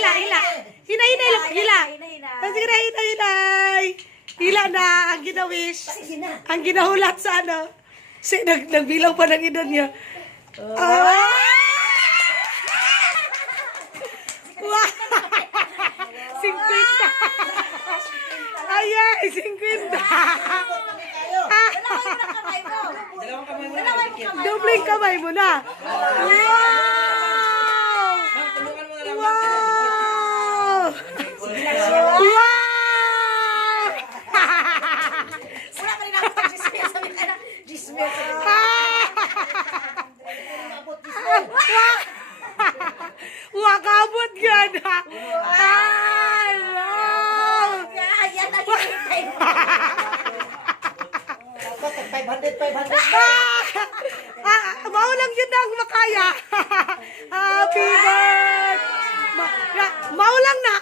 hila. Hinay, hila. Sige na, hinay. Hila na ang ginawish. Ang ginahulat sa ano. Nagbilang pa ng edad niya. Wow! 50. Ay, 50. Dobling kamay mo na. Wow! Wow! Wow! Wakabot yan ha. Ay, wow. Maulang yun ang makaya. Happy birthday. Maulang na.